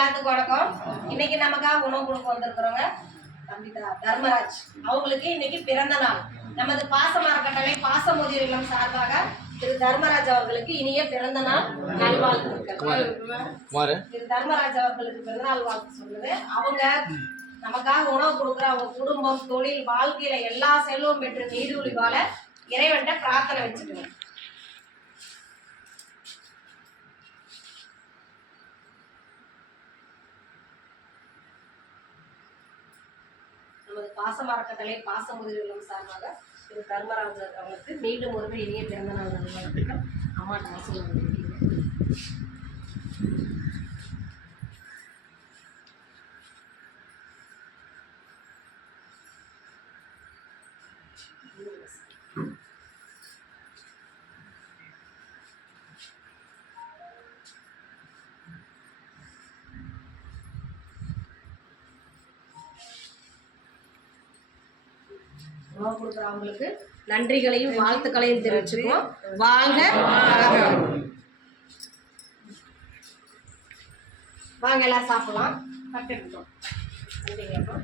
எல்லாத்துக்கும் வணக்கம். இன்னைக்கு நமக்காக உணவு கொடுக்க வந்திருக்கிறவங்க தம்பி தர்மராஜ். அவங்களுக்கு இன்னைக்கு பிறந்த நாள். நமது பாசமரக்கட்டளை பாசமுதிர் இல்லம் சார்பாக திரு தர்மராஜ் அவர்களுக்கு இனிய பிறந்த நாள் நல்வாழ்த்துக்கள். திரு தர்மராஜ் அவர்களுக்கு பிறந்தநாள் வாழ்த்து சொல்லுது. அவங்க நமக்காக உணவு கொடுக்குற அவங்க குடும்பம், தொழில், வாழ்க்கையில எல்லா செல்வம் பெற்று நீடூழி வாழ இறைவன்ட்ட பிரார்த்தனை வச்சுக்கணும். நமது பாசமரக்கட்டளை பாசமுதிர் இல்லம் சார்பாக திரு தர்மராஜ் அவர்களுக்கு மீண்டும் ஒரு இனிய பிறந்த நாள் நல்வாழ்த்துக்கள். அம்மாட்ட வசூல் உணவு கொடுக்குறவங்களுக்கு நன்றிகளையும் வாழ்த்துக்களையும் தெரிவிச்சுக்குவோம். வாழ்க வாங்க எல்லாரும் சாப்பிடலாம். கட்டெடுத்தோம் நன்றிங்கப்பா.